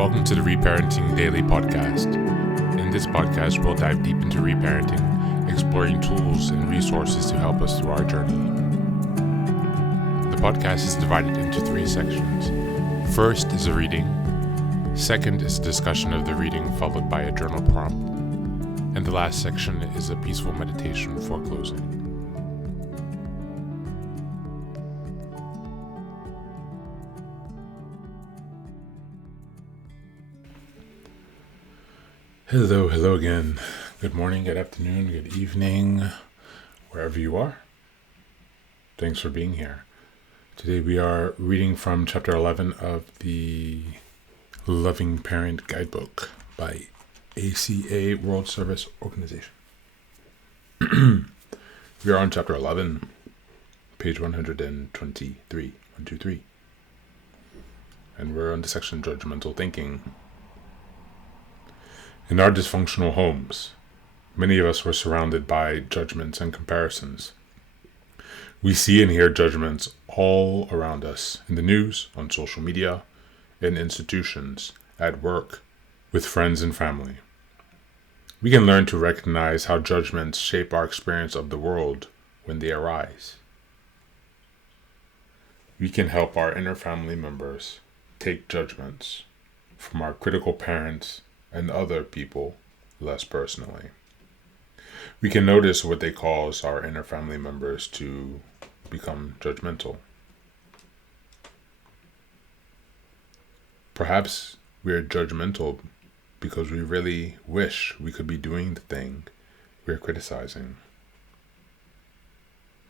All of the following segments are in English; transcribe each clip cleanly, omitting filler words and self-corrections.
Welcome to the Reparenting Daily podcast. In this podcast, we'll dive deep into reparenting, exploring tools and resources to help us through our journey. The podcast is divided into 3 sections. First is a reading. Second is a discussion of the reading followed by a journal prompt. And the last section is a peaceful meditation for closing. Hello again. Good morning, good afternoon, good evening, wherever you are. Thanks for being here. Today we are reading from chapter 11 of the Loving Parent Guidebook by ACA World Service Organization. We are on chapter 11, page 123, 123. And we're on the section Judgmental Thinking. In our dysfunctional homes, many of us were surrounded by judgments and comparisons. We see and hear judgments all around us, in the news, on social media, in institutions, at work, with friends and family. We can learn to recognize how judgments shape our experience of the world when they arise. We can help our inner family members take judgments from our critical parents and other people less personally. We can notice what they cause our inner family members to become judgmental. Perhaps we are judgmental because we really wish we could be doing the thing we're criticizing.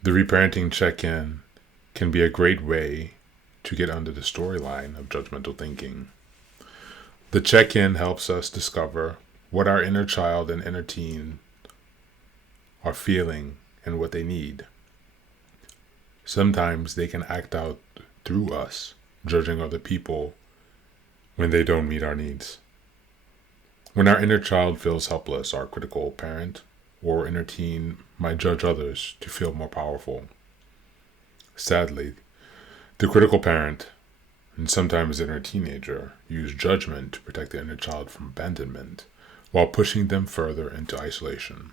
The reparenting check-in can be a great way to get under the storyline of judgmental thinking. The check-in helps us discover what our inner child and inner teen are feeling and what they need. Sometimes they can act out through us, judging other people when they don't meet our needs. When our inner child feels helpless, our critical parent or inner teen might judge others to feel more powerful. Sadly, the critical parent, and sometimes inner teenager, use judgment to protect the inner child from abandonment while pushing them further into isolation.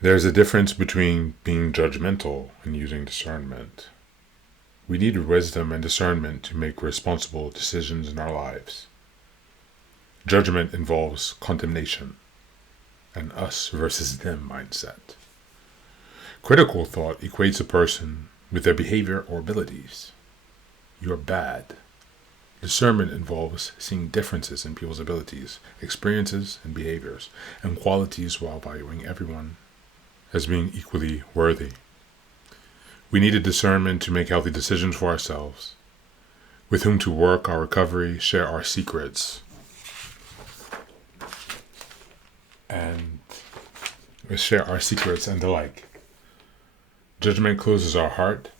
There's a difference between being judgmental and using discernment. We need wisdom and discernment to make responsible decisions in our lives. Judgment involves condemnation, an us versus them mindset. Critical thought equates a person with their behavior or abilities. You're bad. Discernment involves seeing differences in people's abilities, experiences, and behaviors, and qualities while valuing everyone as being equally worthy. We need a discernment to make healthy decisions for ourselves, with whom to work our recovery, share our secrets, and the like. Judgment closes our heart.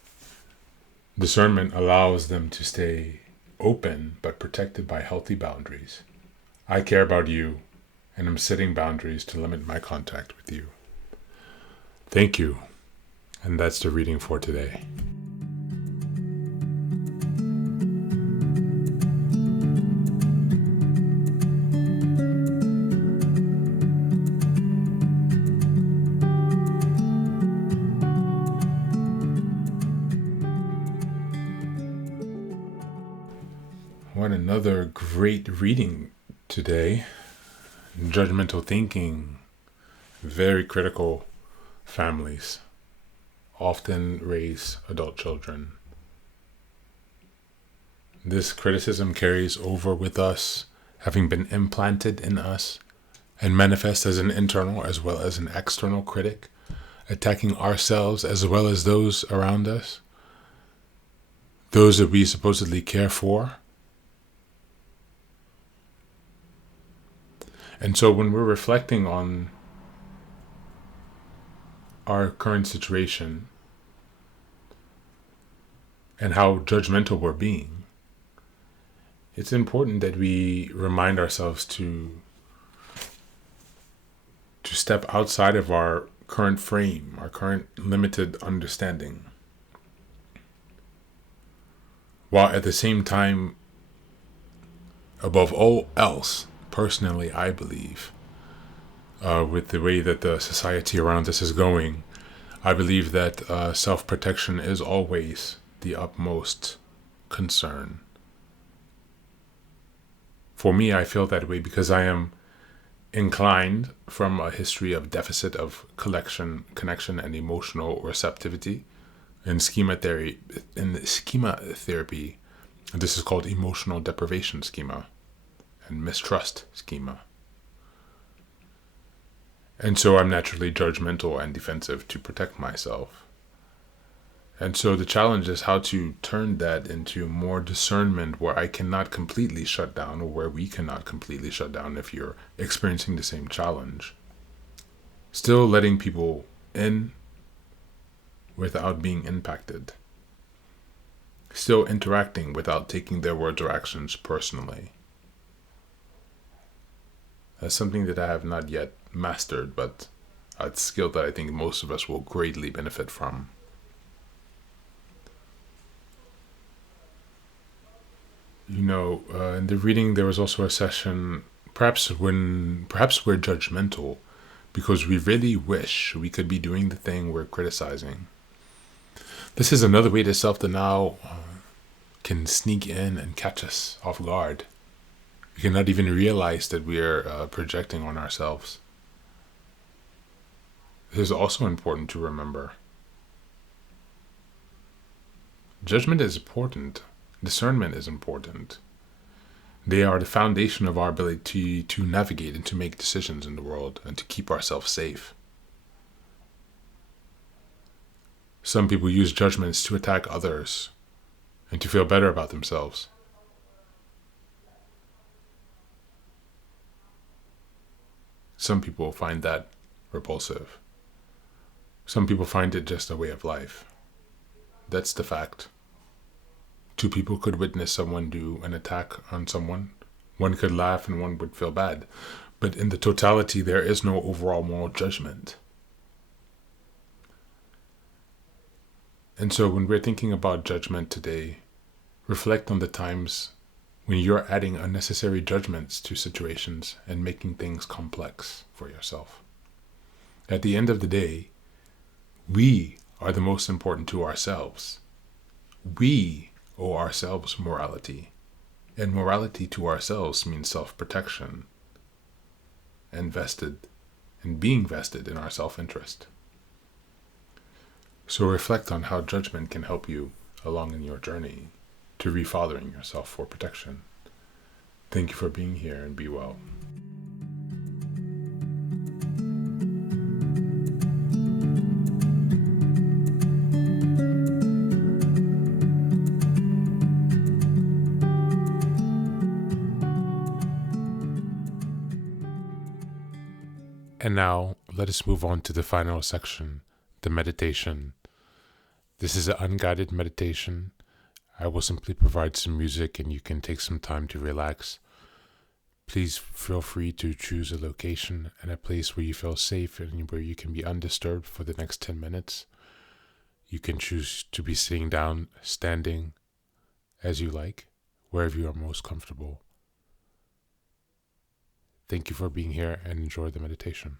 Discernment allows them to stay open but protected by healthy boundaries. I care about you, and I'm setting boundaries to limit my contact with you. Thank you, and that's the reading for today. What another great reading today. Judgmental thinking. Very critical families often raise adult children. This criticism carries over with us, having been implanted in us, and manifests as an internal as well as an external critic, attacking ourselves as well as those around us, those that we supposedly care for. And so when we're reflecting on our current situation and how judgmental we're being, it's important that we remind ourselves to step outside of our current frame, our current limited understanding. while at the same time, above all else, personally, I believe, with the way that the society around us is going, I believe that self-protection is always the utmost concern. For me, I feel that way because I am inclined from a history of deficit of connection, and emotional receptivity. In schema therapy, this is called emotional deprivation schema and mistrust schema. And so I'm naturally judgmental and defensive to protect myself. And so the challenge is how to turn that into more discernment where I cannot completely shut down, or where we cannot completely shut down if you're experiencing the same challenge. Still letting people in without being impacted. Still interacting without taking their words or actions personally. That's something that I have not yet mastered, but a skill that I think most of us will greatly benefit from. In the reading there was also a session, perhaps we're judgmental because we really wish we could be doing the thing we're criticizing. This is another way that self-denial can sneak in and catch us off guard. We cannot even realize that we are projecting on ourselves. This is also important to remember. Judgment is important. Discernment is important. They are the foundation of our ability to navigate and to make decisions in the world and to keep ourselves safe. Some people use judgments to attack others and to feel better about themselves. Some people find that repulsive. Some people find it just a way of life. That's the fact. Two people could witness someone do an attack on someone. One could laugh and one would feel bad. But in the totality, there is no overall moral judgment. And so when we're thinking about judgment today, reflect on the times when you're adding unnecessary judgments to situations and making things complex for yourself. At the end of the day, we are the most important to ourselves. We owe ourselves morality. And morality to ourselves means self-protection and being vested in our self-interest. So reflect on how judgment can help you along in your journey to refathering yourself for protection. Thank you for being here and be well. And now, let us move on to the final section, the meditation. This is an unguided meditation. I will simply provide some music and you can take some time to relax. Please feel free to choose a location and a place where you feel safe and where you can be undisturbed for the next 10 minutes. You can choose to be sitting down, standing, as you like, wherever you are most comfortable. Thank you for being here and enjoy the meditation.